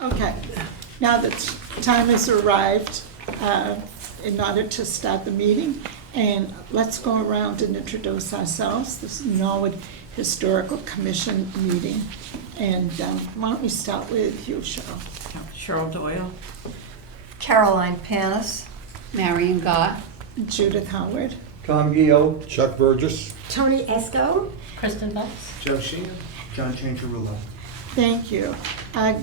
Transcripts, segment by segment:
Okay, now that time has arrived in order to start the meeting, and let's go around and introduce ourselves. This is Norwood Historical Commission meeting, and why don't we start with you, Cheryl? Cheryl Doyle. Caroline Panis. Marion Gott. Judith Howard. Tom Gio. Chuck Burgess. Tony Esco. Kristen Betts. Joe Sheehan. John Changerulo. Thank you.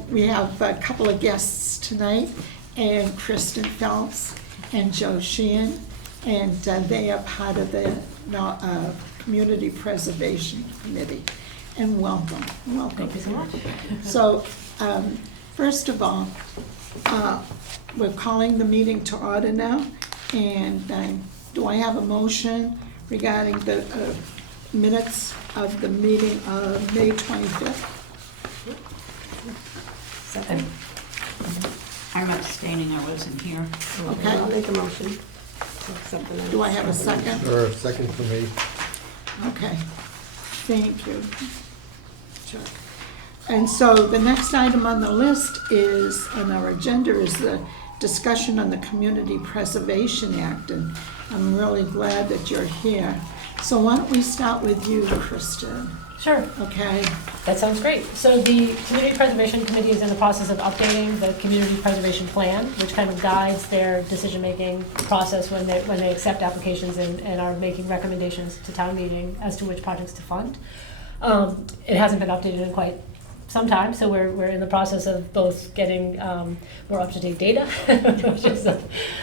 We have a couple of guests tonight, and Kristen Phelps and Joe Sheehan, and they are part of the Community Preservation Committee. And welcome. Thank you so much. So, first of all, we're calling the meeting to order now, and do I have a motion regarding the minutes of the meeting of May 25th? Second. I'm abstaining, I wasn't here. Okay. I'll make a motion to accept the minutes. Do I have a second? Or a second for me. Okay, thank you, Chuck. And so the next item on the list is, on our agenda, is the discussion on the Community Preservation Act, and I'm really glad that you're here. So why don't we start with you, Kristen, Sure, okay? that sounds great. So the Community Preservation Committee is in the process of updating the Community Preservation Plan, which kind of guides their decision-making process when they accept applications and are making recommendations to town meeting as to which projects to fund. It hasn't been updated in quite some time, so we're in the process of both getting more up-to-date data, which is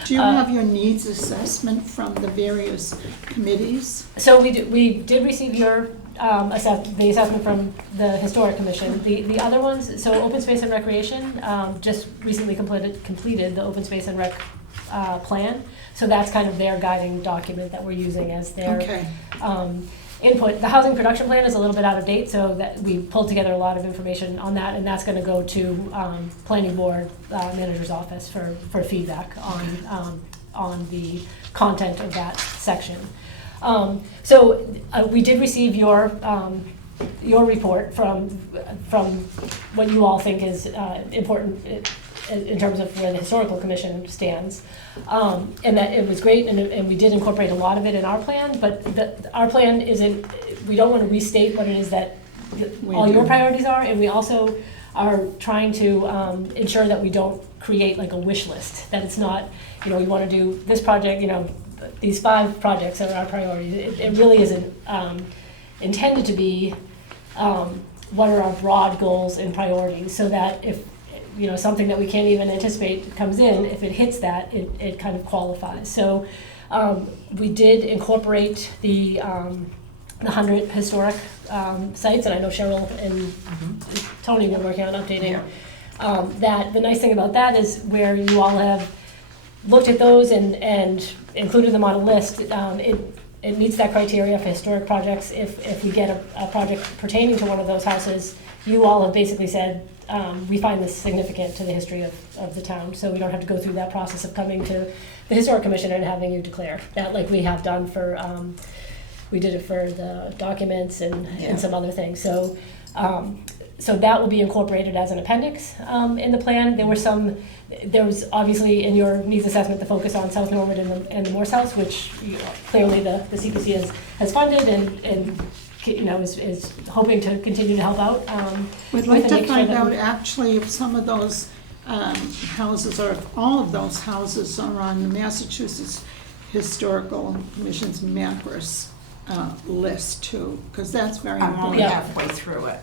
Do you have your needs assessment from the various committees? So we did receive your the assessment from the Historic Commission. The other ones, so Open Space and Recreation just recently completed the Open Space and Rec plan. So that's kind of their guiding document that we're using as their Okay. input. The Housing Production Plan is a little bit out of date, so that we pulled together a lot of information on that, and that's going to go to Planning Board Manager's Office for feedback on the content of that section. So we did receive your report from what you all think is important in terms of where the Historical Commission stands, and that it was great, and we did incorporate a lot of it in our plan. But our plan isn't. We don't want to restate what it is that all your priorities are, and we also are trying to ensure that we don't create like a wish list. That it's not, we want to do this project, these 5 projects are our priorities. It really isn't intended to be what are our broad goals and priorities, so that if something that we can't even anticipate comes in, if it hits that, it kind of qualifies. So we did incorporate the 100 historic sites, and I know Cheryl and Tony were working on updating that. The nice thing about that is where you all have looked at those and included them on a list, it meets that criteria for historic projects. If we get a project pertaining to one of those houses, you all have basically said, we find this significant to the history of the town, so we don't have to go through that process of coming to the Historic Commission and having you declare that, like we have done for, we did it for the documents and some other things. So that will be incorporated as an appendix in the plan. There was obviously in your needs assessment the focus on South Norwood and the Morse House, which clearly the CPC has funded and is hoping to continue to help out. We'd like to find out actually if some of those houses, or if all of those houses are on the Massachusetts Historical Commission's MAPRS list too, because that's very I'm important. only halfway through it.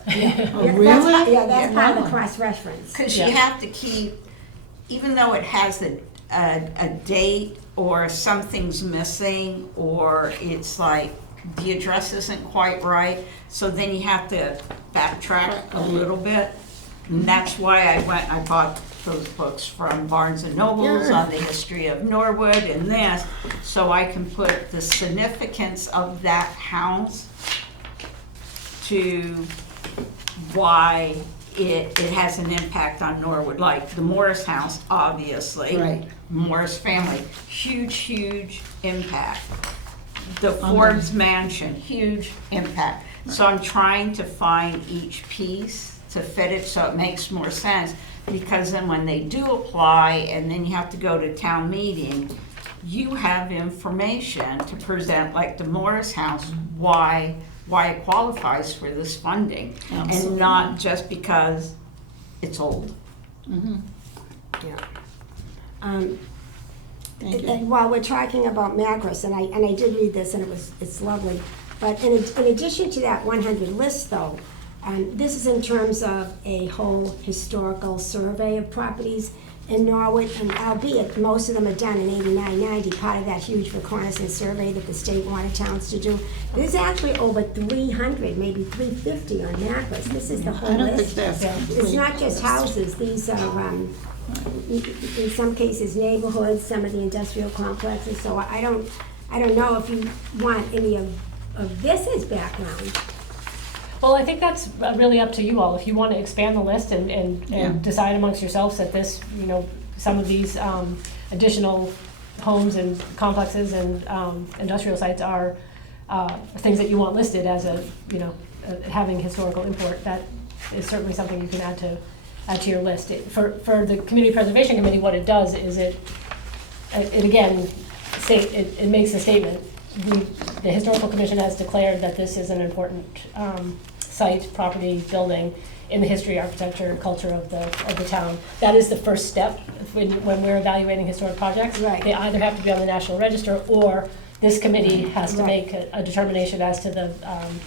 Oh, really? That's part of the Wow. cross-reference. Because you have to keep, even though it has a date or something's missing, or it's like the address isn't quite right, so then you have to backtrack a little bit. And that's why I bought those books from Barnes and Nobles on the history of Norwood and this, so I can put the significance of that house to why it has an impact on Norwood, like the Morris House, obviously. Right. Morris family, huge impact. The Forbes Mansion, huge impact. So I'm trying to find each piece to fit it so it makes more sense, because then when they do apply and then you have to go to town meeting, you have information to present, like the Morris House, why it qualifies for this funding. Absolutely. And not just because it's old. Yeah. Thank you. And while we're talking about Macris, and I did read this, and it's lovely, but in addition to that 100 list, though, this is in terms of a whole historical survey of properties in Norwood, and albeit most of them are done in 89, 90, part of that huge reconnaissance survey that the state wanted towns to do. There's actually over 300, maybe 350 on Macris. This is the whole I don't think list. that's It's complete. not just houses, these are, in some cases, neighborhoods, some of the industrial complexes, so I don't know if you want any of this as background. Well, I think that's really up to you all. If you want to expand the list Yeah. and decide amongst yourselves that this, some of these additional homes and complexes and industrial sites are things that you want listed as having historical import, that is certainly something you can add to your list. For the Community Preservation Committee, what it does is it makes a statement. The Historical Commission has declared that this is an important site, property, building in the history, architecture, and culture of the town. That is the first step when we're evaluating historic projects. Right. They either have to be on the National Register, or this committee has to Right. make a determination as to the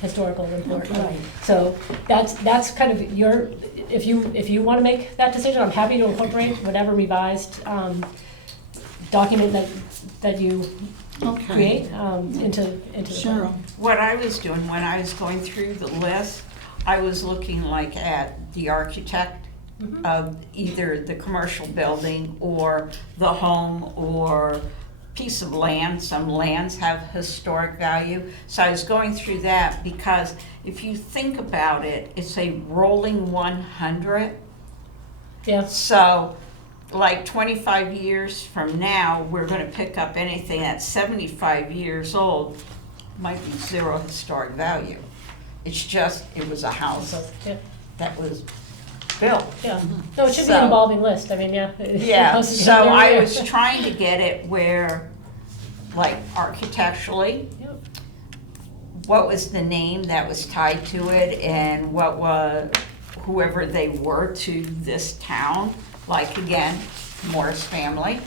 historical import. Right. So that's kind of if you want to make that decision, I'm happy to incorporate whatever revised document that you Okay. create into the Cheryl. What I was doing when I was going through the list, I was looking like at the architect of either the commercial building or the home or piece of land. Some lands have historic value. So I was going through that because if you think about it, it's a rolling 100. Yeah. So, like 25 years from now, we're going to pick up anything that's 75 years old, might be zero historic value. It's just, it was a house So, yeah. that was built. Yeah. No, it should be an So- evolving list. I mean, yeah. Yeah, It's so every I year. was trying to get it where, like architecturally, Yep. what was the name that was tied to it and what was, whoever they were to this town. Like again, Morris family,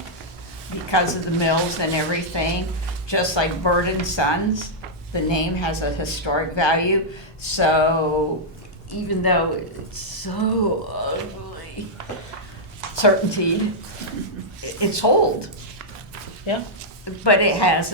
because of the mills and everything, just like Bird and Sons, the name has a historic value. So even though it's so ugly, certainty, it's old, Yeah. but it has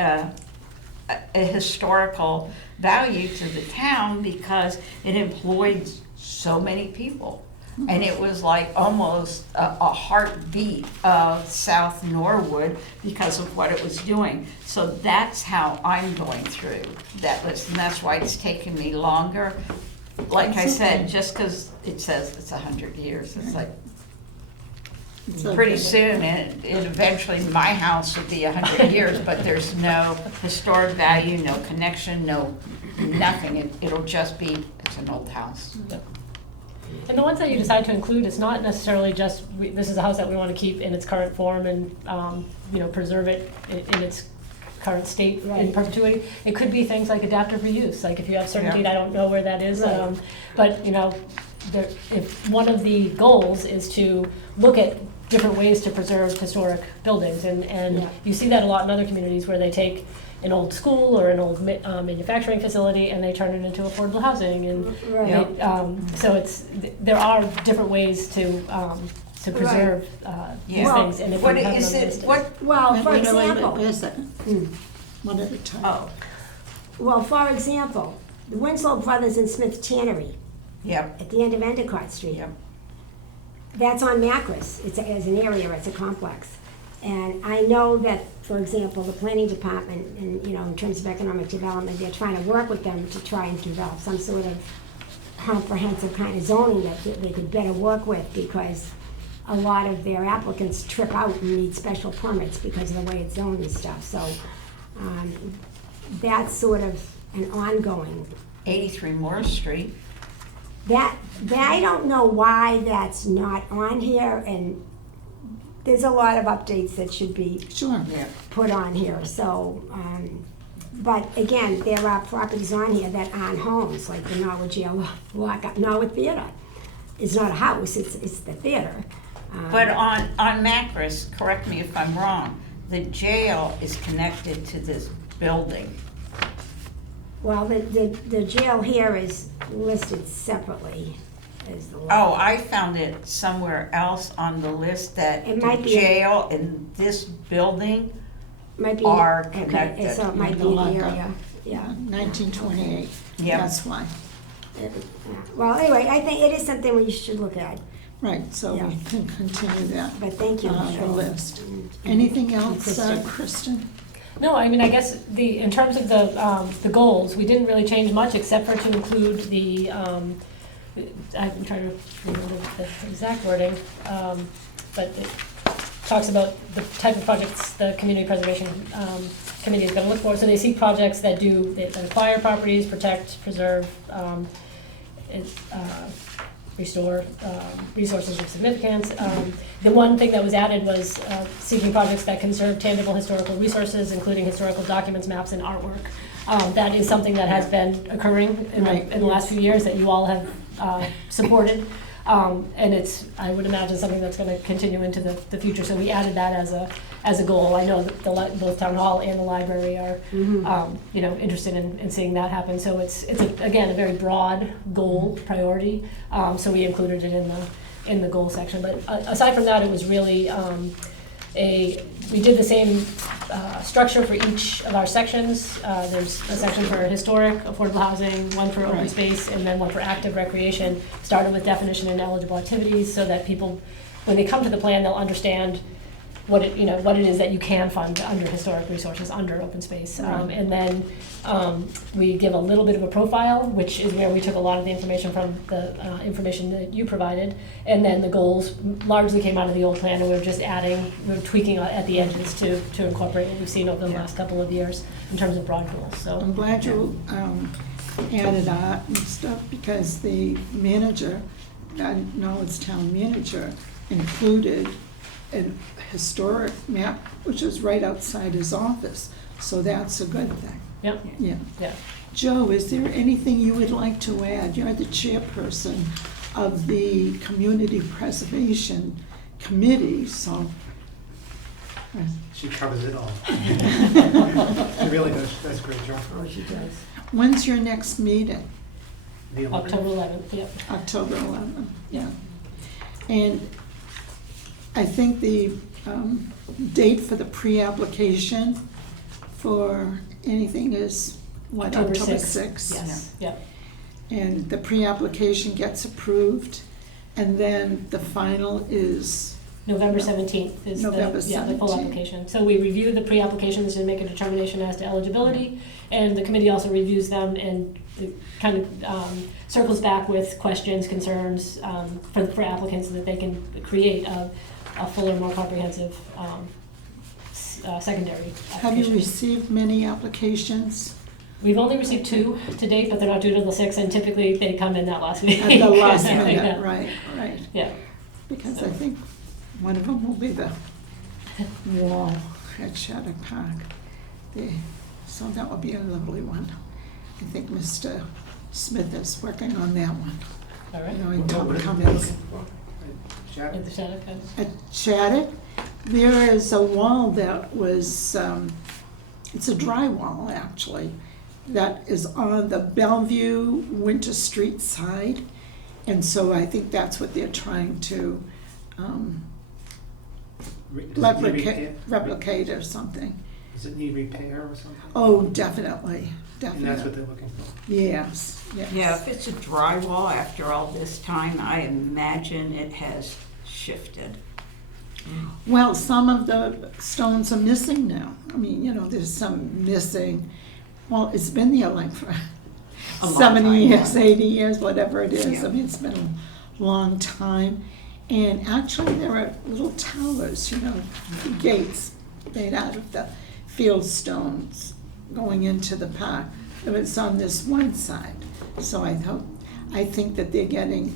a historical value to the town because it employed so many people. And it was like almost a heartbeat of South Norwood because of what it was doing. So that's how I'm going through that list, and that's why it's taken me longer. Like I said, just because it says it's 100 years, it's like So pretty good. soon, it eventually, my house would be 100 years, but there's no historic value, no connection, no nothing. It'll just be, it's an old house. And the ones that you decide to include, it's not necessarily just, this is a house that we want to keep in its current form and, preserve it in its current state in Right. perpetuity. It could be things like adaptive reuse, like if you have certainty, Yeah. I don't know where that is. Right. But, if one of the goals is to look at different ways to preserve historic buildings, and Yeah. you see that a lot in other communities where they take an old school or an old manufacturing facility and they turn it into affordable housing, and Right. so there are different ways to preserve these Yeah. things. And if What you have is them it, listed. what, Well, for Wait a example, second. One at a time. oh, for example, the Winslow Brothers and Smith Tannery yep, at the end of Endicott Street. yep. That's on Macris. It's an area, it's a complex. And I know that, for example, the planning department, and, you know, in terms of economic development, they're trying to work with them to try and develop some sort of comprehensive kind of zoning that they could better work with, because a lot of their applicants trip out and need special permits because of the way it's zoned and stuff. So that's sort of an ongoing. 83 Moore Street. That I don't know why that's not on here, and there's a lot of updates that should be Sure. Yeah. put on here, so, but again, there are properties on here that aren't homes, like the Norwood Jail Lockup, Norwood Theater. It's not a house, it's the theater. But on Macris, correct me if I'm wrong, the jail is connected to this building. Well, the jail here is listed separately as the. Oh, I found it somewhere else on the list that It the might be- jail and this building Might be. are okay, connected. so it might be The in the lockup. area, yeah. 1928. Yep. That's why. Well, anyway, I think it is something we should look at, Right, so Yeah. we can continue that but thank you. on the Cheryl. list. And- Anything else, Kristen. Kristen? No, I mean, I guess in terms of the goals, we didn't really change much except for to include I'm trying to remember the exact wording, but it talks about the type of projects the community preservation committee is gonna look for. So they seek projects that acquire properties, protect, preserve, restore resources of significance. The one thing that was added was seeking projects that conserve tangible historical resources, including historical documents, maps, and artwork. That is something that has been occurring in Right. the last few years that you all have supported. And it's, I would imagine, something that's gonna continue into the future, so we added that as a goal. I know that both Town Hall and the library are, you know, interested in seeing that happen, so it's again, a very broad goal priority, so we included it in the goal section. But aside from that, it was really, we did the same structure for each of our sections. There's a section for historic, affordable housing, one for open Right. space, and then one for active recreation. Started with definition and eligible activities, so that people, when they come to the plan, they'll understand what it is that you can fund under historic resources, under open space. Right. And then we give a little bit of a profile, which is where we took a lot of the information from the information that you provided. And then the goals largely came out of the old plan, and we're tweaking at the edges to incorporate what we've seen over the last couple of years in terms of broad goals, so. I'm glad you added art and stuff, because the manager, Norwood's town manager, included a historic map, which is right outside his office, so that's a good thing. Yep, Yeah. yeah. Joe, is there anything you would like to add? You're the chairperson of the Community Preservation Committee, so. She covers it all. She really does, that's great job. Oh, she does. When's your next meeting? The 11th. October 11th, yep. October 11th, yeah. And I think the date for the pre-application for anything is, what, October 6th? Yes, yep. And the pre-application gets approved, and then the final is, November 17th is November the full 17th. application. So we review the pre-applications and make a determination as to eligibility, and the committee also reviews them and kind of circles back with questions, concerns for applicants, so that they can create a fuller, more comprehensive secondary have you application. received many applications? We've only received 2 to date, but they're not due till the 6th, and typically they come in that last week. At the last Yeah. minute, right. Yeah. Because I think one of them will be the wall at Shattuck Park. So that will be a lovely one. I think Mr. Smith is working on that one. All right. You know, in What Tom are you Cummings. looking for? Jack? At the Shattuck, At Shattuck, there is a wall that was, it's a drywall actually, that is on the Bellevue Winter Street side. And so I think that's what they're trying to replicate or something. Does it need repair or something? Oh, definitely, And that's definitely. what they're looking for. Yes, yes. Yeah, if it's a drywall after all this time, I imagine it has shifted. Well, some of the stones are missing now. I mean, you know, there's some missing. Well, it's been there like for A long 70 time, years, yeah. 80 years, whatever it is. Yeah. I mean, it's been a long time. And actually, there are little towers, you know, gates made out of the field stones going into the park. But it's on this one side. So I think that they're getting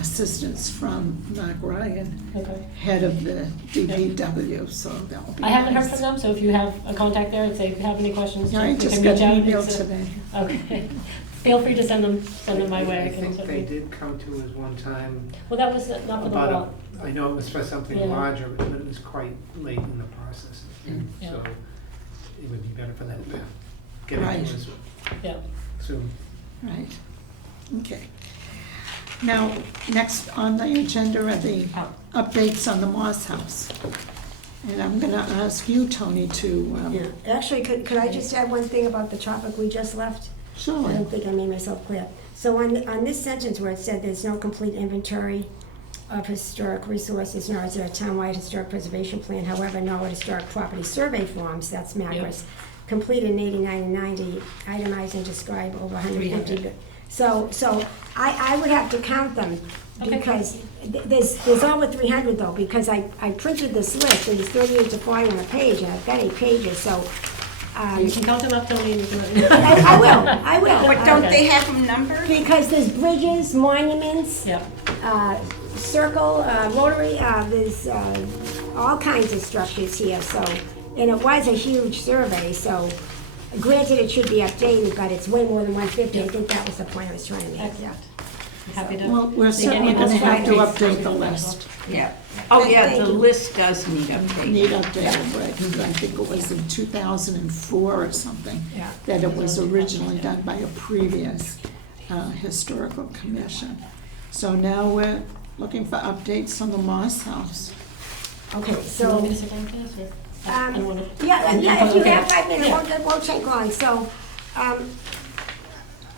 assistance from Mark Ryan, Okay. head of the DPW, so that will be I haven't heard nice. from them, so if you have a contact there and say if you have any questions, Yeah, I we just can got reach an out. email and say- today. Okay. Feel free to send them my way. I can think they certainly- did come to us one time Well, that was not for the about wall. I know it was for something Yeah. larger, but it was quite late in the process. Yeah. So it would be better for them to get it Right. to us Yeah. soon. Right, okay. Now, next on the agenda are the updates on the Moss House. And I'm gonna ask you, Tony, to, Yeah, actually, could I just add one thing about the topic we just left? I sure, don't think I made myself clear. So on this sentence where it said there's no complete inventory of historic resources, nor is there a townwide historic preservation plan, however, nor historic property survey forms, that's MAGRIS, completed in 89 and 90, itemized and describe over 150. 300. So I would have to count them, Okay. because there's over 300 though, because I printed this list, and it's 38 to 40 on a page, and I've got 8 pages, so. You can count them up, Tony, and you can. I will. But don't they have them numbered? Because there's bridges, monuments, Yeah. circle, rotary, there's all kinds of structures here, so, and it was a huge survey, so granted it should be updated, but it's way more than 150, I think that was the point I was trying to make, yeah. Excellent. Happy to. well, we're Take any certainly of gonna those have to findings. update the list. Yeah. Oh, yeah, Thank the you. list does need updating. Need updated, right, because I think it was in 2004 or something, Yeah. that it was originally done by a previous historical commission. So now we're looking for updates on the Moss House. Okay, Do you so, want me to sit down with this, or? I don't wanna- yeah, if you Okay. have 5 minutes, Yeah. it won't take long, so,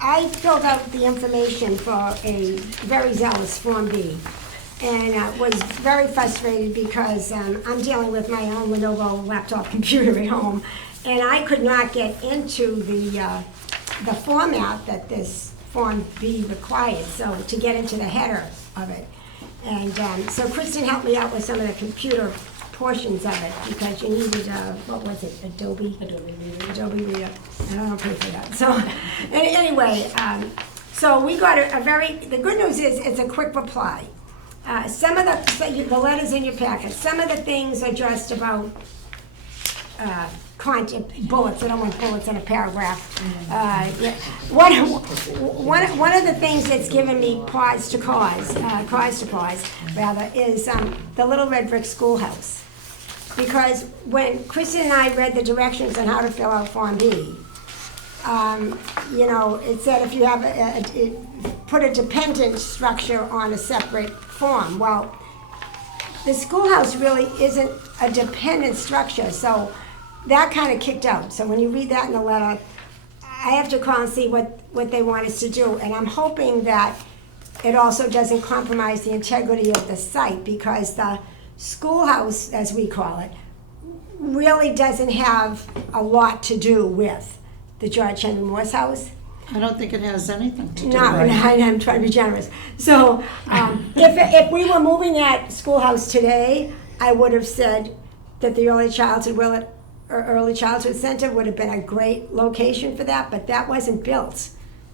I filled out the information for a very zealous Form B, and was very frustrated because I'm dealing with my own Lenovo laptop computer at home, and I could not get into the format that this Form B required, so to get into the header of it. And so Kristen helped me out with some of the computer portions of it, because you needed, what was it, Adobe? Adobe Reader. I don't pay for that. So, anyway, so we got the good news is it's a quick reply. Some of the letters in your packet, some of the things are just about content, bullets. I don't want bullets in a paragraph. Yeah. One of the things that's given me cause to pause, rather, is the Little Red Brick Schoolhouse. Because when Kristen and I read the directions on how to fill out Form B, you know, it said if you have put a dependent structure on a separate form. Well, the schoolhouse really isn't a dependent structure, so that kind of kicked out. So when you read that in the letter, I have to call and see what they want us to do. And I'm hoping that it also doesn't compromise the integrity of the site, because the schoolhouse, as we call it, really doesn't have a lot to do with the George Henry Morse House. I don't think it has anything to do with No, it. I'm trying to be generous. So, if we were moving that schoolhouse today, I would have said that the Early Childhood Center would have been a great location for that, but that wasn't built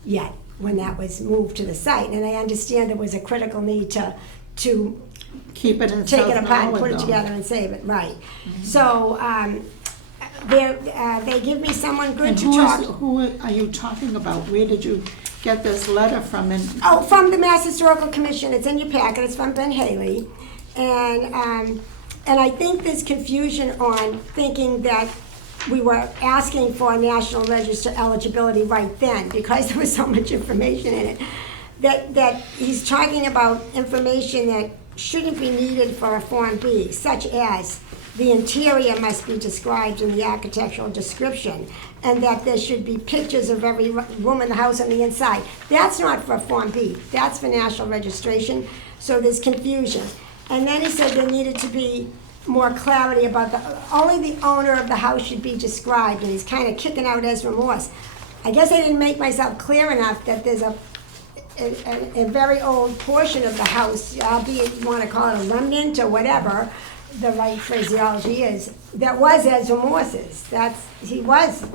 yet when that was moved to the site. And I understand there was a critical need to Keep it in take South it apart and put Norwood, it though. together and save it, right. So, they give me someone good And to talk. who are you talking about? Where did you get this letter from? And Oh, from the Mass Historical Commission, it's in your packet, it's from Ben Haley. And I think there's confusion on thinking that we were asking for National Register eligibility right then, because there was so much information in it. That he's talking about information that shouldn't be needed for a Form B, such as the interior must be described in the architectural description, and that there should be pictures of every room in the house on the inside. That's not for Form B, that's for national registration, so there's confusion. And then he said there needed to be more clarity about only the owner of the house should be described, and he's kind of kicking out Ezra Morse. I guess I didn't make myself clear enough that there's a very old portion of the house, albeit you want to call it a remnant or whatever the right phraseology is, that was Ezra Morse's. He was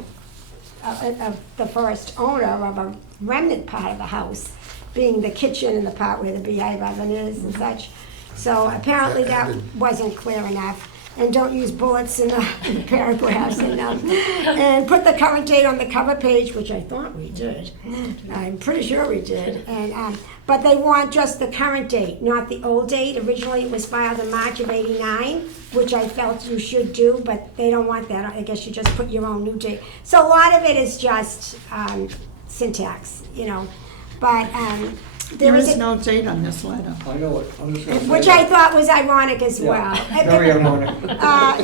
the first owner of a remnant part of the house, being the kitchen and the part where the beehive oven is and such. So apparently that wasn't clear enough. And don't use bullets in the paragraphs, and put the current date on the cover page, which I thought we did. I'm pretty sure we did. And but they want just the current date, not the old date. Originally it was filed in March of '89, which I felt you should do, but they don't want that. I guess you just put your own new date. So a lot of it is just syntax, But There is no date on this letter. I know it, I'm just gonna say which that. I thought was ironic as well. Very ironic.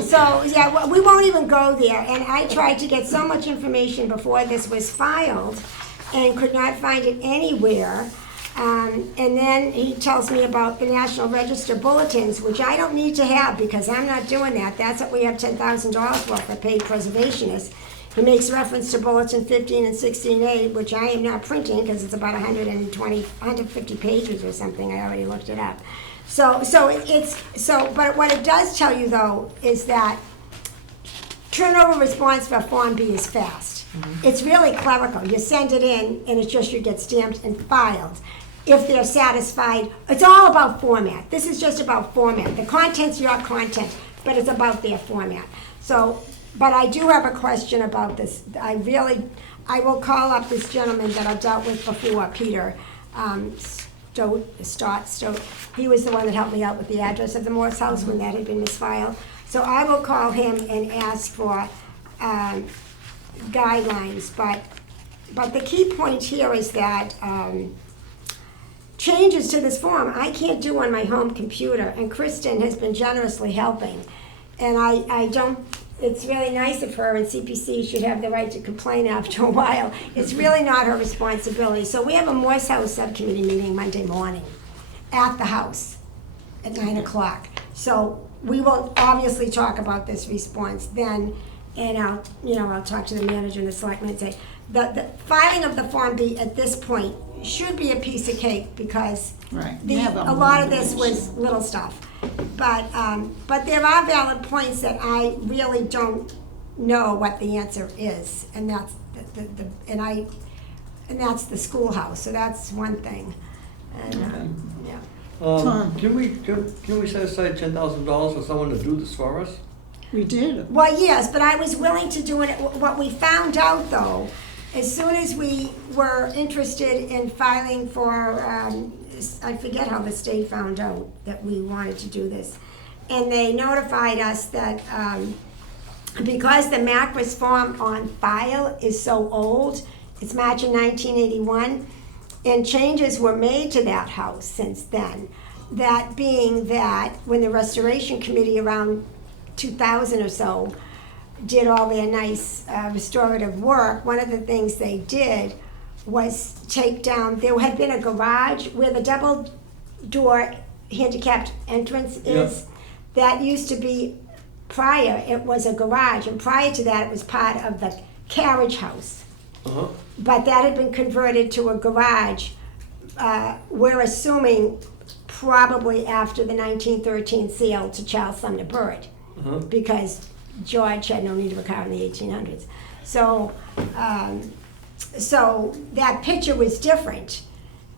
So, yeah, we won't even go there. And I tried to get so much information before this was filed and could not find it anywhere. And then he tells me about the National Register bulletins, which I don't need to have because I'm not doing that. That's what we have $10,000 for paid preservationists. He makes reference to Bulletin 15 and 16A, which I am not printing because it's about 150 pages or something. I already looked it up. But what it does tell you though is that turnover response for Form B is fast. Mm-hmm. It's really clerical. You send it in and it's just you get stamped and filed. If they're satisfied, it's all about format. This is just about format. The content's your content, but it's about their format. But I do have a question about this. I will call up this gentleman that I dealt with before, Peter Stott. He was the one that helped me out with the address of the Morse house when that had been misfiled. So I will call him and ask for guidelines. But the key point here is that changes to this form I can't do on my home computer, and Kristen has been generously helping. And I don't. It's really nice of her, and CPC should have the right to complain after a while. It's really not her responsibility. So we have a Morse House subcommittee meeting Monday morning at the house at 9 o'clock. So we will obviously talk about this response then, and I'll talk to the manager and the selectmen and say, the filing of the Form B at this point should be a piece of cake because Right. a lot of this was little stuff. But there are valid points that I really don't know what the answer is, and that's that's the schoolhouse. So that's one thing. And, yeah. Tom. Can we set aside $10,000 for someone to do this for us? We did. Well, yes, but I was willing to do it. What we found out, though, as soon as we were interested in filing for, I forget how the state found out that we wanted to do this. And they notified us that because the Macris form on file is so old, it's March of 1981, and changes were made to that house since then. That being that when the Restoration Committee around 2000 or so did all their nice restorative work, one of the things they did was take down, there had been a garage where the double door handicapped entrance is. That used to be, prior, it was a garage, and prior to that, it was part of the carriage house. Uh-huh. But that had been converted to a garage, we're assuming probably after the 1913 sale to Charles Sumner Bird, because George had no need of a car in the 1800s. So that picture was different.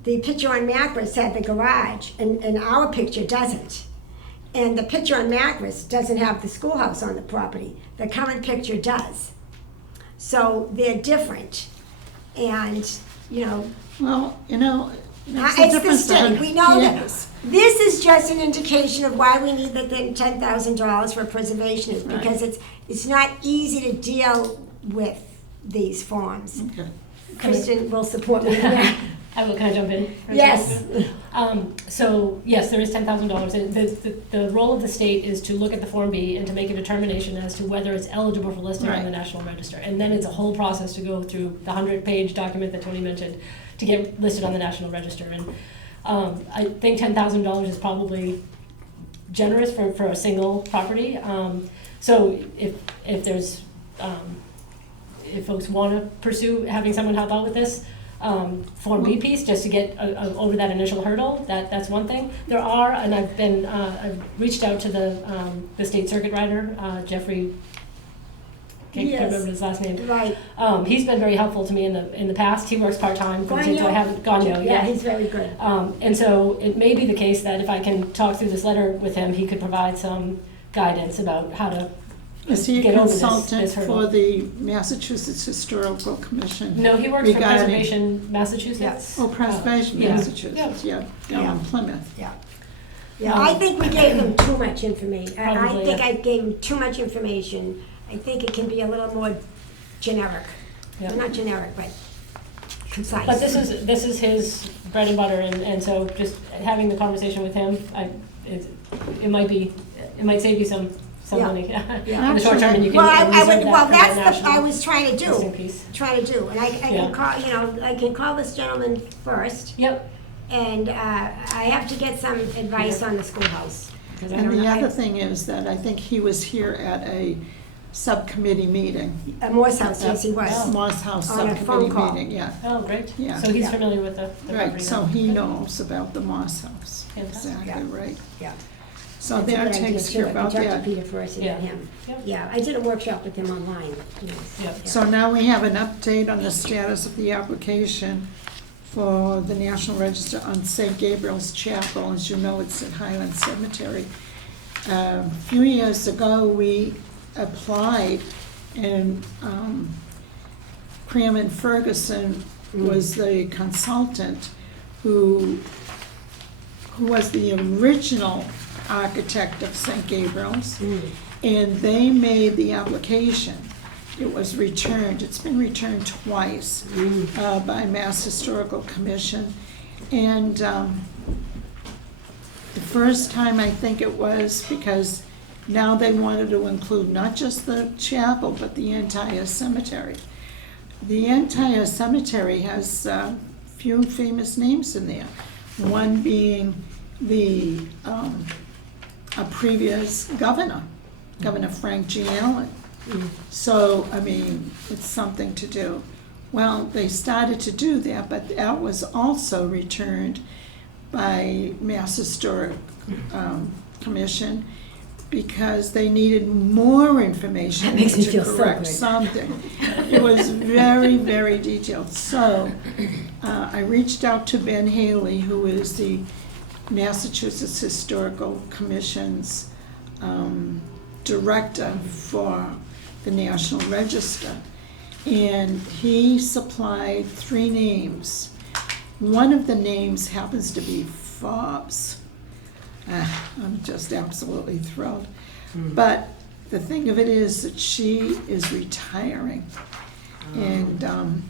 The picture on Macris had the garage, and our picture doesn't. And the picture on Macris doesn't have the schoolhouse on the property. The current picture does. So they're different. And, Well, it's the state. We know that. This is just an indication of why we need the $10,000 for preservation, is because it's not easy to deal with these forms. Okay. Kristen will support me. Can I jump in? Yes. So yes, there is $10,000. The role of the state is to look at the Form B and to make a determination as to whether it's eligible for listing on the National Register. And then it's a whole process to go through the 100-page document that Tony mentioned to get listed on the National Register. And I think $10,000 is probably generous for a single property. So if there's, if folks want to pursue having someone help out with this, Form B piece, just to get over that initial hurdle, that's one thing. There are, and I've reached out to the state circuit rider, Jeffrey, can't Yes. remember his last name. Right. He's been very helpful to me in the past. He works part-time for the states, so I Gagno? haven't, Gagno, Yeah, he's very good. and so it may be the case that if I can talk through this letter with him, he could provide some guidance about how to Is he a get over this consultant hurdle. for the Massachusetts Historical Commission? No, he works for regarding- Preservation Massachusetts. Oh, Preservation Yeah. Massachusetts, yeah, down in Plymouth. Yeah. Yeah, I think we gave them too much information. I Probably, think yeah. I gave them too much information. I think it can be a little more generic. Yeah. Not generic, but concise. But this is his bread and butter, and so just having the conversation with him, it might save you some Yeah. money Yeah. in the short term, and you can Well, reserve that well, for the that's I national was trying to listing do, piece. and I Yeah. can call, I can call this gentleman first, Yep. and I have to get some advice on the schoolhouse. Because I And don't the know, other thing is that I think he was here at a subcommittee meeting. at Morse House, yes, he was. Moss House On a phone subcommittee call. meeting, yeah. Oh, great. Yeah. So he's Yeah. familiar with the Right, property so now. he knows about the Moss House. Fantastic. Exactly, right. Yeah. So That's a that good idea, takes too. care I about can talk that. to Peter first and then Yeah. him. Yep. Yeah, I did a workshop with him online. Yes. Yep. Yeah. So now we have an update on the status of the application for the National Register on St. Gabriel's Chapel. As you know, it's at Highland Cemetery. A few years ago, we applied, and Crammond Ferguson was the consultant who was the original architect of St. Gabriel's, and they made the application. It was returned, it's been returned twice by Mass Historical Commission. And the first time, I think it was because now they wanted to include not just the chapel, but the entire cemetery. The entire cemetery has a few famous names in there. One being a previous governor, Governor Frank G. Allen. So, I mean, it's something to do. Well, they started to do that, but that was also returned by Mass Historic Commission because they needed more information That makes me to feel so correct good. something. It was very, very detailed. So I reached out to Ben Haley, who is the Massachusetts Historical Commission's director for the National Register. And he supplied 3 names. One of the names happens to be Fobbs. I'm just absolutely thrilled. But the thing of it is that she is retiring. And,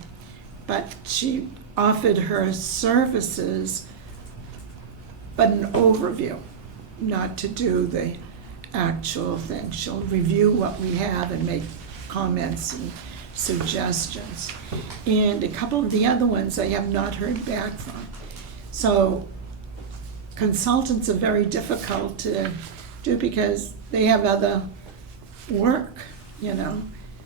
but she offered her services, but an overview, not to do the actual thing. She'll review what we have and make comments and suggestions. And a couple of the other ones I have not heard back from. So consultants are very difficult to do because they have other work, you know.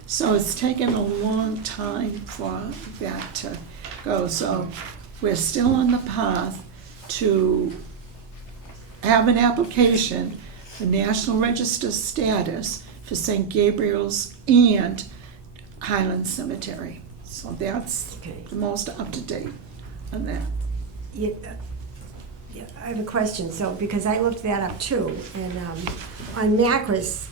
So it's taken a long time for that to go. So we're still on the path to have an application for National Register status for St. Gabriel's and Highland Cemetery. So that's Okay. the most up-to-date on that. Yeah, I have a question, so, because I looked that up too, and on Macris,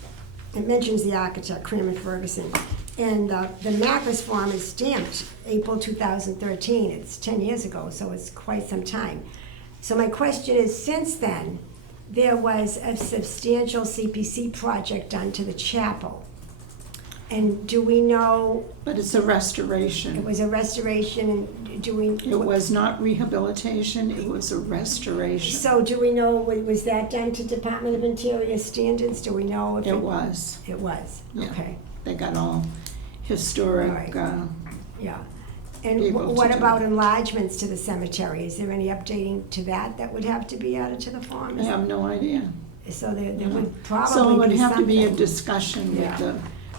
it mentions the architect, Crammond Ferguson, and the Macris form is stamped April 2013, it's 10 years ago, so it's quite some time. So my question is, since then, there was a substantial CPC project done to the chapel, and do we know, But it's a restoration. it was a restoration, and do we? It was not rehabilitation, it was a restoration. So do we know, was that done to Department of Interior standards? Do we know if It was. It was, Yeah. okay, They got all historic, Right. yeah. And Able to what do about it. enlargements to the cemetery? Is there any updating to that that would have to be added to the form? I have no idea. So there would probably So it would be have to be a something. discussion with Yeah. the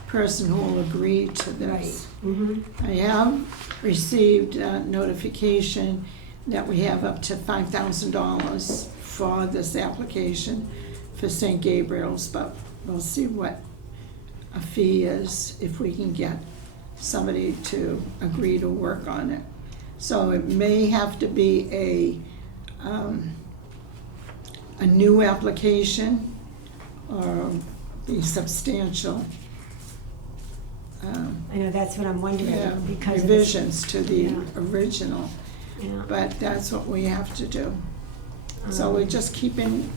person who will agree to Right. this. Mhm. I have received notification that we have up to $5,000 for this application for St. Gabriel's, but we'll see what a fee is if we can get somebody to agree to work on it. So it may have to be a new application or be substantial. I know, that's what I'm wondering, Yeah, because. of this- revisions to the Yeah. original, Yeah. but that's what we have to do. So we're just keeping,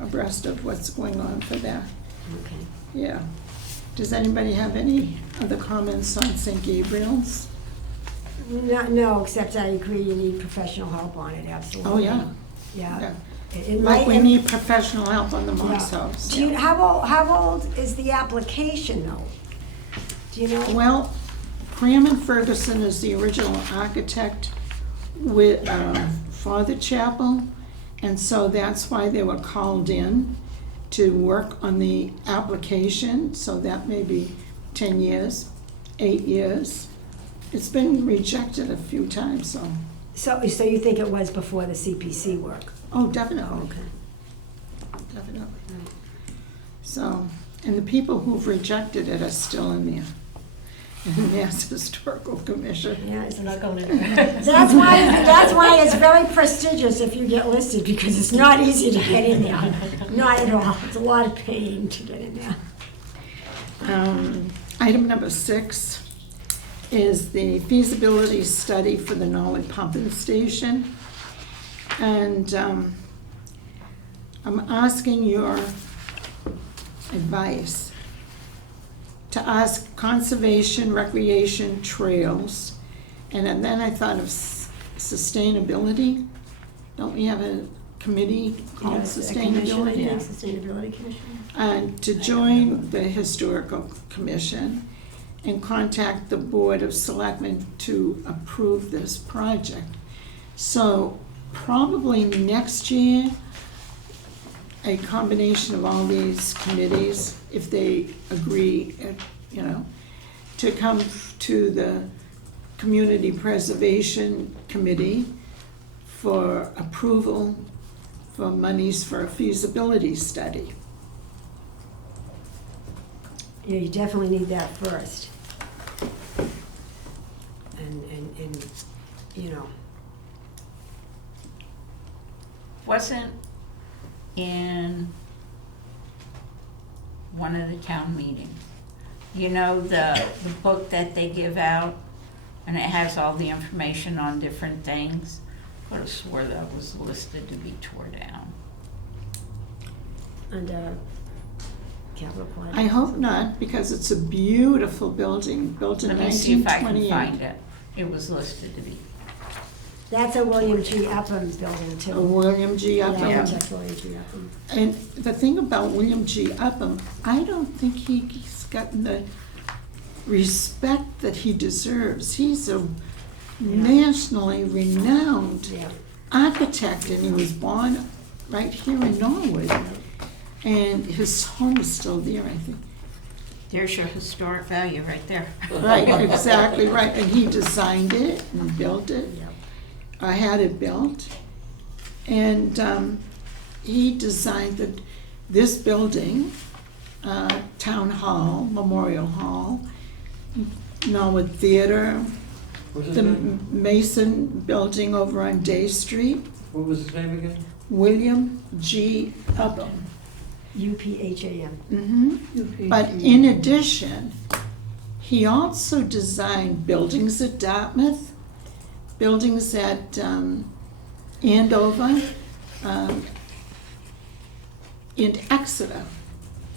abreast of what's going on for that, Okay. yeah. Does anybody have any other comments on St. Gabriel's? No, except I agree, you need professional help on it, absolutely. Oh, yeah. Yeah. Yeah. It Like, might- we need professional help on the Moss Yeah. House. Do you, how old is the application though? Do you know? Well, Crammon Ferguson is the original architect with, for the chapel, and so that's why they were called in to work on the application, so that may be 10 years, 8 years. It's been rejected a few times, so, So you think it was before the CPC work? oh, definitely, Okay. definitely. So, and the people who've rejected it are still in there, in the Mass Historical Commission. Yeah, We're not going in. that's why it's very prestigious if you get listed, because it's not easy to get in there. Not at all. It's a lot of pain to get in there. Item number 6 is the feasibility study for the Norwood Pumping Station. And I'm asking your advice to ask Conservation, Recreation, Trails, and then I thought of sustainability. Don't we have a committee called Sustainability? Sustainability Commission. And to join the Historical Commission and contact the Board of Selectmen to approve this project. So probably next year, a combination of all these committees, if they agree, to come to the Community Preservation Committee for approval for monies for a feasibility study. Yeah, you definitely need that first. And you know, Wasn't in one of the town meetings, the book that they give out, and it has all the information on different things? I could have swore that was listed to be tore down. under capital plan. I hope not, because it's a beautiful building, built in Let me see if I can 1928. find it. It was listed to be. That's a William G. Upham building too. A William G. Yeah, Upham. architect William G. Upham. And the thing about William G. Upham, I don't think he's gotten the respect that he deserves. He's a nationally renowned Yeah. architect, and he was born right here in Norwood. And his home is still there, I think. There's your historic value right there. Right, exactly right. And he designed it and built it. Yeah. I had it built, and he designed this building, Town Hall, Memorial Hall, Norwood Theater, What's his the name? Mason Building over on Day Street, What was his name again? William G. Upham. UPHAM. But in addition, he also designed buildings at Dartmouth, buildings at Andover, in Exeter,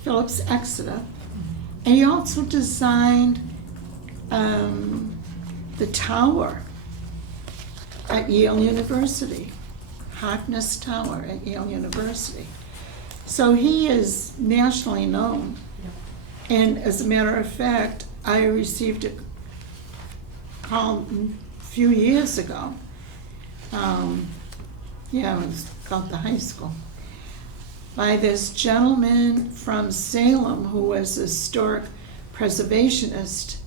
Phillips Exeter. And he also designed the tower at Yale University, Harkness Tower at Yale University. So he is nationally known. And as a matter of fact, I received a call a few years ago Yeah, it's called the high school. By this gentleman from Salem who was a historic preservationist.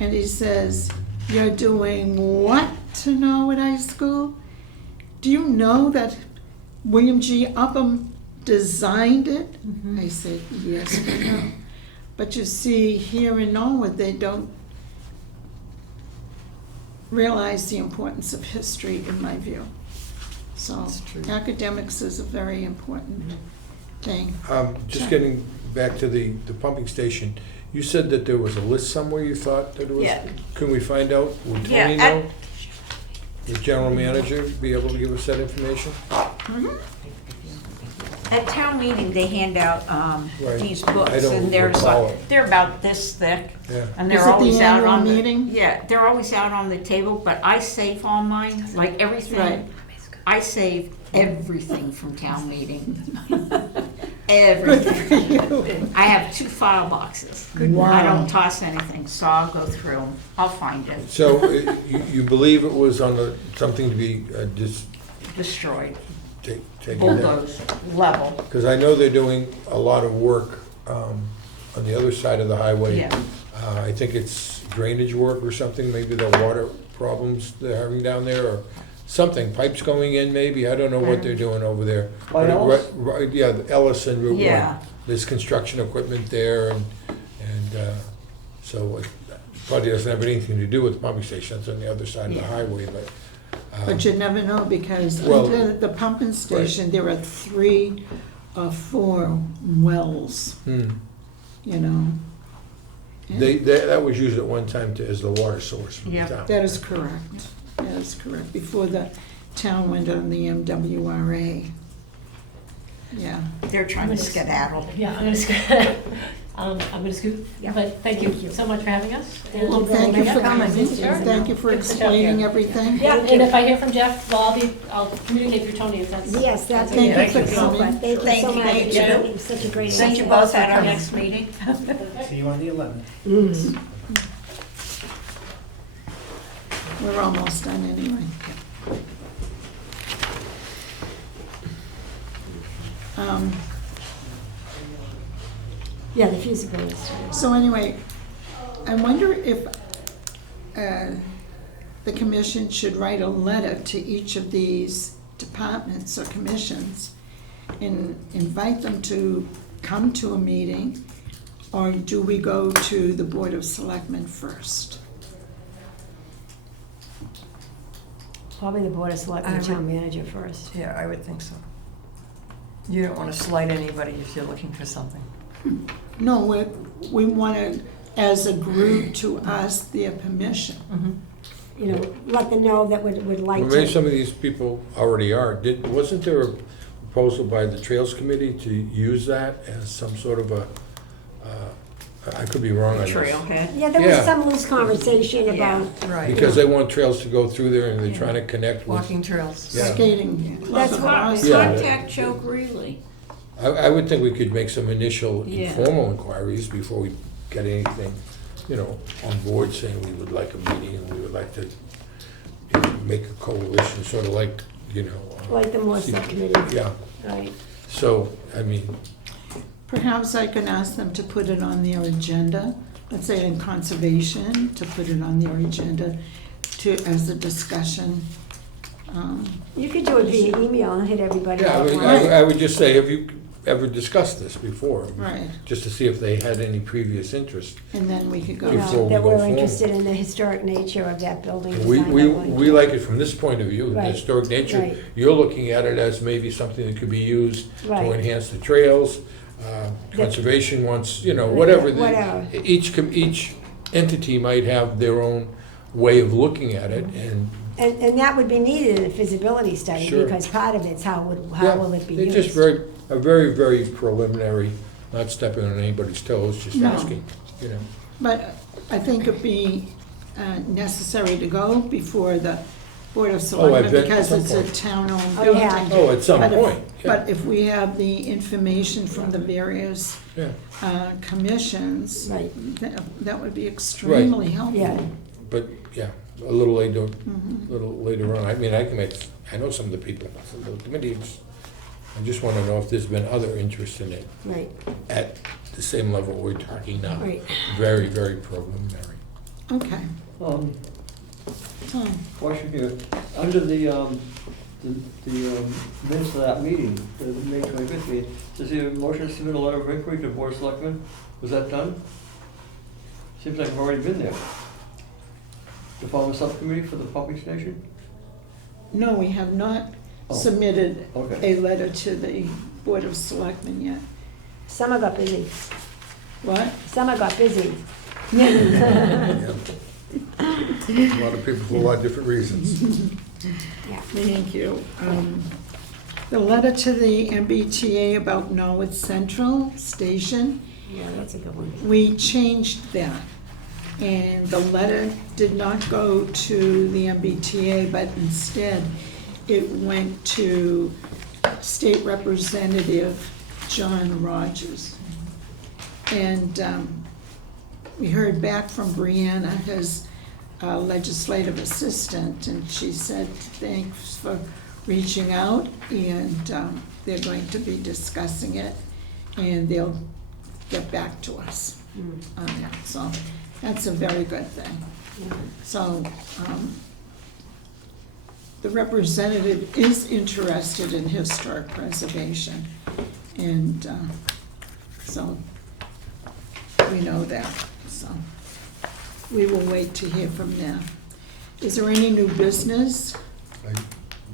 And he says, "You're doing what to Norwood High School? Do you know that William G. Upham designed it?" I said, "Yes, we know." But you see, here in Norwood, they don't realize the importance of history, in my view. So That's true. academics is a very important thing. Just getting back to the pumping station, you said that there was a list somewhere you thought that it was? Yeah. Can we find out? Would Yeah, Tony know? The general manager be able to give us that information? At town meeting, they hand out Right. these books, I don't and there's recall like, it. they're about this thick, Yeah. and Is they're it the always out annual on the. meeting? Yeah, they're always out on the table, but I save all mine, like Right. everything. I save everything from town meeting. Everything. I have 2 file boxes. I Wow. don't toss anything, so I'll go through them. I'll find it. So you believe it was on something to be just Destroyed, taken down? bulldoze, level. Because I know they're doing a lot of work on the other side of the highway. Yeah. I think it's drainage work or something, maybe the water problems they're having down there, or something, pipes going in maybe, I don't know what they're doing over there. By But it- Ellis? right, yeah, the Ellis and Route 1. Yeah. There's construction equipment there, and so it probably doesn't have anything to do with the pumping station, it's on the other side of the Yeah. highway, but. But you never know, because Well, under the pumping station, there are 3 or 4 wells, you know. That was used at one time as the water source for the Yeah. town. That is correct. That is correct. Before the town went on the MWRA. Yeah. They're trying to skedaddle. Yeah, I'm gonna scoot, Yeah. but thank you so much for having us. and Well, thank you we'll for make it. coming. Sure. Thank you for Good to chat explaining here. everything. Yeah, and if I hear from Jeff, well, I'll communicate through Tony if that's. Yes, that's Thank good. you for So coming. much. Thank you Thank so you, much. thank you. It was such a great. Thank you event. both at our next meeting. See you on the 11th. We're almost done anyway. Yeah, the feasibility study. So anyway, I wonder if the commission should write a letter to each of these departments or commissions and invite them to come to a meeting, or do we go to the Board of Selectmen first? Probably the Board of Selectmen, I the would- town manager first. Yeah, I would think so. You don't want to slight anybody if you're looking for something. No, we want to, as a group, to ask their permission. You know, let them know that would like Well, maybe to. some of these people already are. Wasn't there a proposal by the Trails Committee to use that as some sort of a, I could be wrong on this. Trailhead. Yeah, there was Yeah. some loose conversation Yeah. about, Right. Because they want trails to go through there and they're trying to connect with. Walking trails. Yeah. Skating club That's of what- ours. Yeah. Contact Joe Greeley. I would think we could make some initial Yeah. informal inquiries before we get anything, on board saying we would like a meeting and we would like to make a coalition, sort of like, like the more see- subcommittee. Yeah, Right. so, I mean, Perhaps I can ask them to put it on their agenda, let's say in conservation, to put it on their agenda as a discussion. You could do it via email and hit everybody yeah, up. I would just say, have you ever discussed this before? Right. Just to see if they had any previous interest. And then we could go. You Before know, we that go we're forward. interested in the historic nature of that building. We, design we, by William we G. like it from this point of view, the Right. historic nature. Right. You're looking at it as maybe something that could be used to Right. enhance the trails. Conservation wants, whatever. Whatever. Each entity might have their own way of looking at it, and And that would be needed in a feasibility study, Sure. because part of it's how yeah, will it be it's used? just a very, very preliminary, not stepping on anybody's toes, just No. asking, But I think it'd be necessary to go before the Board of Selectmen bet at because some it's a point. town-owned Oh, building. yeah. Oh, at some But if- point, yeah. But if we have the information from the various Yeah. commissions, Right. that would be extremely helpful. Yeah. But, yeah, a little later on. I mean, I know some of the people, some of the committees. I just want to know if there's been other interest in it Right, at the same level we're talking now. right. Very, very preliminary. Okay. Um, Tom, Question here, under the minutes of that meeting, the May 25th meeting, does the motion to submit a letter of inquiry to Board of Selectmen? Was that done? Seems like I've already been there. To form a subcommittee for the pumping station? no, we have not Oh, submitted okay. a letter to the Board of Selectmen yet. Summer got busy. What? Summer got busy. Yeah. A lot of people for a lot of different reasons. Thank you. The letter to the MBTA about Norwood Central Station, Yeah, that's a good one. we changed that. And the letter did not go to the MBTA, but instead it went to State Representative John Rogers. And we heard back from Brianna, his legislative assistant, and she said, thanks for reaching out, and they're going to be discussing it, and they'll get back to us on that. So that's a very good thing. So the representative is interested in historic preservation, and so we know that, so we will wait to hear from them. Is there any new business? I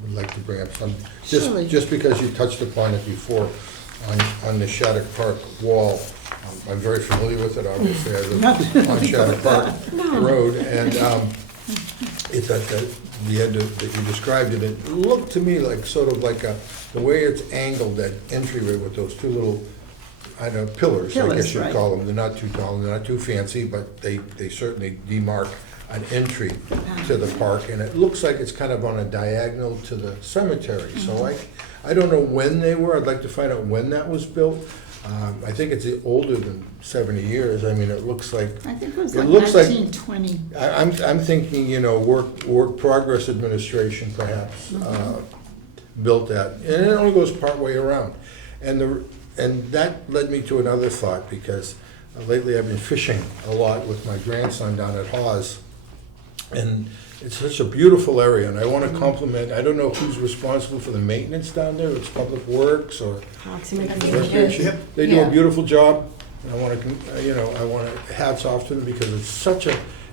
would like to bring up some, Surely. just because you touched upon it before, on the Shattuck Park wall. I'm very familiar with it, obviously, I live on Shattuck Park Road, and it's at the end that you described it, it looked to me like, sort of like the way it's angled, that entryway with those two little, I don't know, pillars, I Pillars, guess you'd right. call them. They're not too tall, they're not too fancy, but they certainly demark an entry to the park, and it looks like it's kind of on a diagonal to the cemetery. So I don't know when they were, I'd like to find out when that was built. I think it's older than 70 years. I mean, it looks like, I think it was It like looks like- 1920. I'm thinking, work progress administration perhaps built that, and it only goes partway around. And that led me to another thought, because lately I've been fishing a lot with my grandson down at Hawes, and it's such a beautiful area, and I want to compliment, I don't know who's responsible for the maintenance down there, it's Public Works or Recreation. They do Yeah. a beautiful job, and I want to, hats off to them, because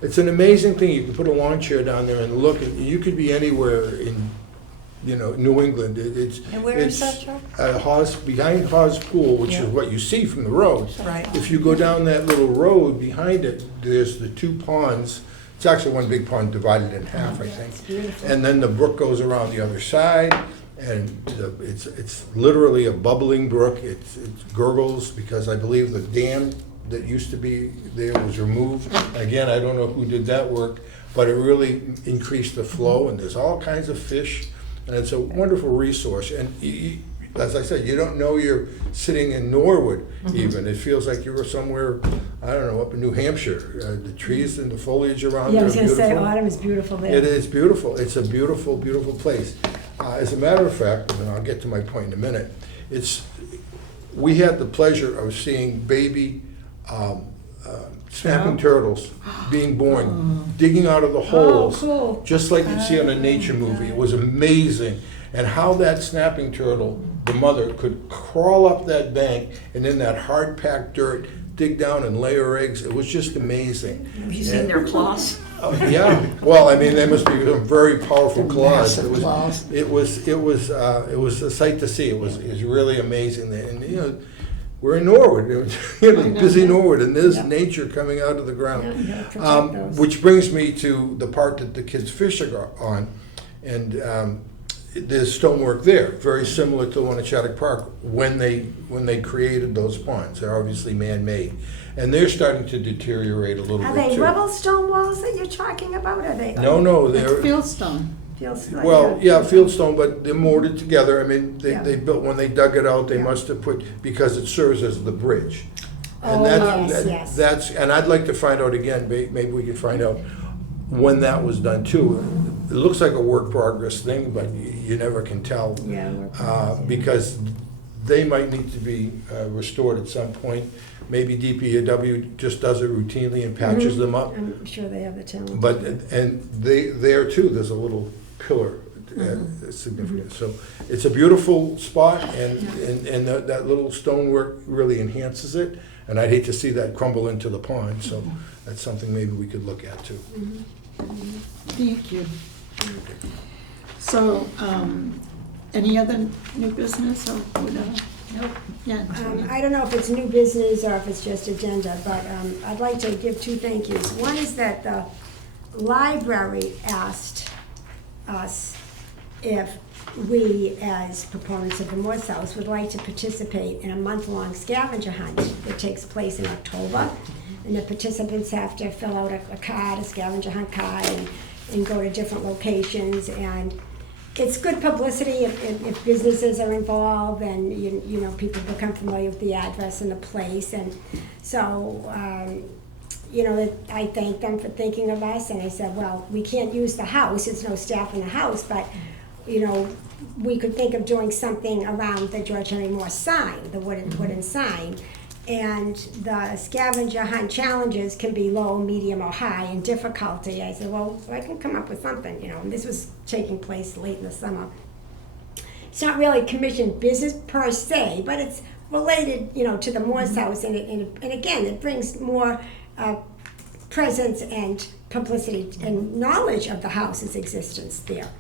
it's an amazing thing. You can put a lawn chair down there and look, and you could be anywhere in, New England. And where is that, Chuck? Hawes, behind Hawes Pool, which Yeah. is what you see from the road. Right. If you go down that little road behind it, there's the two ponds. It's actually one big pond divided in half, I think. And then the brook goes around the other side, and it's literally a bubbling brook. It gurgles, because I believe the dam that used to be there was removed. Again, I don't know who did that work, but it really increased the flow, and there's all kinds of fish, and it's a wonderful resource. And as I said, you don't know you're sitting in Norwood even. It feels like you were somewhere, I don't know, up in New Hampshire. The trees and the foliage around Yeah, I there are was gonna say, beautiful. autumn is beautiful there. It is beautiful. It's a beautiful, beautiful place. As a matter of fact, and I'll get to my point in a minute, we had the pleasure of seeing baby snapping turtles being born, digging out of the holes, cool. just like you'd see on a nature movie. It was amazing. And how that snapping turtle, the mother, could crawl up that bank and in that hard-packed dirt, dig down and lay her eggs. It was just amazing. Have you seen their claws? Yeah, well, I mean, they must be some very powerful claws. Massive claws. It was a sight to see. It was really amazing. And we're in Norwood, busy Norwood, and there's nature coming out of the ground. Yeah, you gotta protect those. Which brings me to the part that the kids fish are on, and there's stonework there, very similar to the one at Shattuck Park when they created those ponds. They're obviously man-made, and they're starting to deteriorate a little Are bit they too. level stone walls that you're talking about? Are they? No, It's they're fieldstone. Feels like well, a- yeah, fieldstone, but they're mortared together. I mean, Yeah. they built, when they dug it out, they Yeah. must have put, because it serves as the bridge. Oh, And yes, yes. that's, and I'd like to find out again, maybe we can find out when that was done too. It looks like a work progress thing, but you never can tell. Yeah, work progress, yeah. Because they might need to be restored at some point. Maybe DPW just does it routinely and patches them up. I'm sure they have the talent. But, and there too, there's a little pillar significant. So it's a beautiful spot, and that little stonework really enhances it. And I'd hate to see that crumble into the pond, so that's something maybe we could look at too. Thank you. So, any other new business or whatever? Nope. Yeah. I don't know if it's new business or if it's just agenda, but I'd like to give two thank yous. One is that the library asked us if we, as proponents of the Morse House, would like to participate in a month-long scavenger hunt that takes place in October. And the participants have to fill out a card, a scavenger hunt card, and go to different locations. And it's good publicity if businesses are involved and, you know, people become familiar with the address and the place. And so, you know, I thanked them for thinking of us, and I said, well, we can't use the house, there's no staff in the house, but, you know, we could think of doing something around the George Henry Moore sign, the wooden sign. And the scavenger hunt challenges can be low, medium, or high in difficulty. I said, well, I can come up with something, you know, and this was taking place late in the summer. It's not really commissioned business per se, but it's related, you know, to the Morse House, and again, it brings more presence and publicity and knowledge of the house's existence there.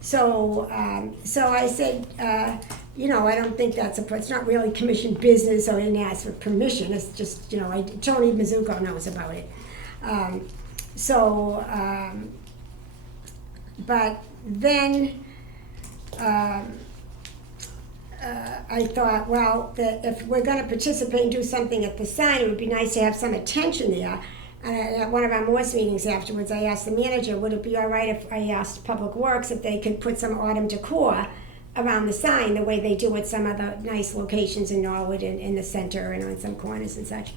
So, so I said, you know, I don't think it's not really commissioned business, or I didn't ask for permission. It's just, you know, Tony Mizuko knows about it. But then I thought, well, that if we're going to participate and do something at the sign, it would be nice to have some attention there. And at one of our Morse meetings afterwards, I asked the manager, would it be all right if I asked Public Works if they could put some autumn decor around the sign the way they do at some other nice locations in Norwood and in the center and on some corners and such.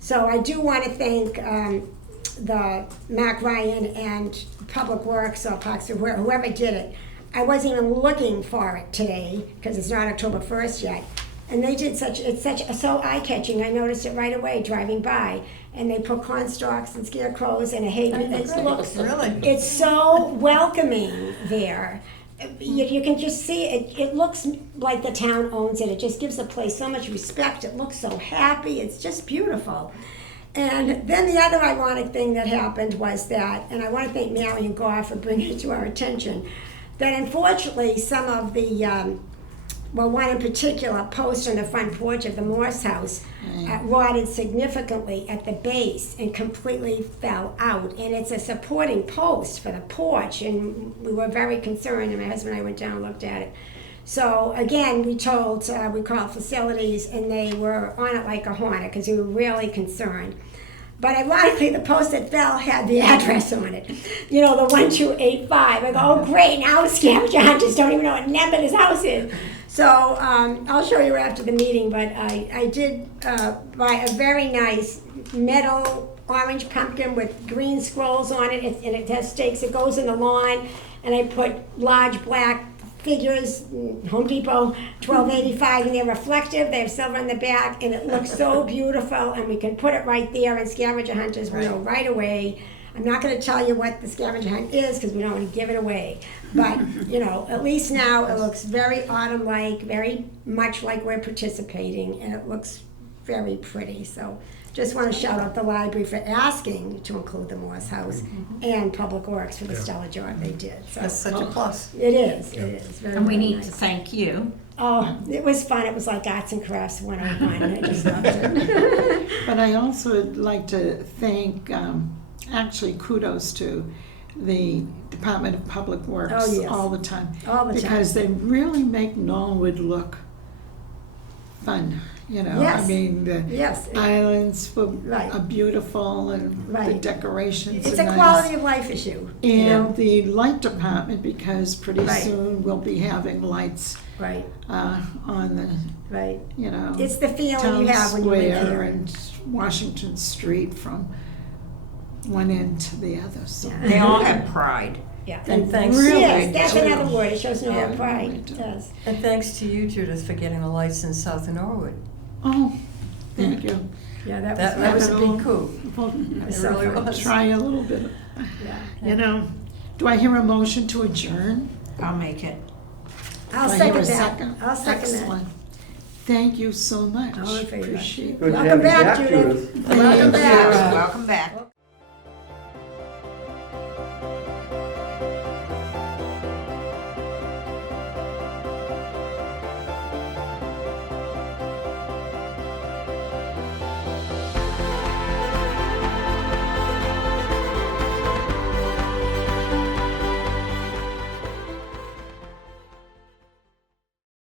So I do want to thank the Mac Ryan and Public Works or Parks, or whoever did it. I wasn't even looking for it today because it's not October 1st yet. And they did so eye-catching. I noticed it right away driving by. And they put corn stalks and scarecrows and a hay. It looks Really? It's so welcoming there. You can just see it. It looks like the town owns it. It just gives the place so much respect. It looks so happy. It's just beautiful. And then the other ironic thing that happened was that, and I want to thank Marion Gore for bringing it to our attention, that unfortunately some of the well, one in particular, post on the front porch of the Morse House, rotted significantly at the base and completely fell out. And it's a supporting post for the porch, and we were very concerned, and my husband and I went down and looked at it. So again, we called facilities, and they were on it like a hornet because we were really concerned. But ironically, the post that fell had the address on it. You know, the 1285. I go, oh great, now the scavenger hunters don't even know what number this house is. So I'll show you after the meeting, but I did buy a very nice metal orange pumpkin with green scrolls on it, and it has stakes. It goes in the lawn, and I put large black figures, Home Depot, 1285, and they're reflective. They have silver in the back, and it looks so beautiful, and we can put it right there, and scavenger hunters will know right away. I'm not going to tell you what the scavenger hunt is because we don't want to give it away. But, you know, at least now it looks very autumn-like, very much like we're participating, and it looks very pretty. So just want to shout out the library for asking to include the Morse House and Public Works for the stellar job they did. So That's such a plus. it is. It is very, And we very need nice. to thank you. Oh, it was fun. It was like arts and crafts 101, and I just loved it. But I also would like to thank, actually kudos to the Department of Public Works Oh, yes. all the time. All the time. Because they really make Norwood look fun, you know? Yes. I mean, the Yes. islands Right. are beautiful, and the Right. decorations It's are a nice. quality of life issue. you know? And the light department, because pretty Right. soon we'll be having lights Right, on the, right. you know, It's the feeling Town you have when you live Square here. and Washington Street from one end to the other, so. Yeah. They all have pride. Yeah. And thanks, Really? Yes, that's do. another word, it shows no Yeah. pride, it does. and thanks to you, Judith, for getting the lights in South Norwood. Oh, thank you. Yeah, that That was a big coup. Well, It really was. Try a little bit, Yeah. you know. Do I hear a motion to adjourn? I'll make it. I'll Do I hear a second that. I'll second that. Excellent. Thank you so much. All in favor? Appreciate it. Good to Welcome have you back, back, Judith. Judith. Welcome back. Welcome back.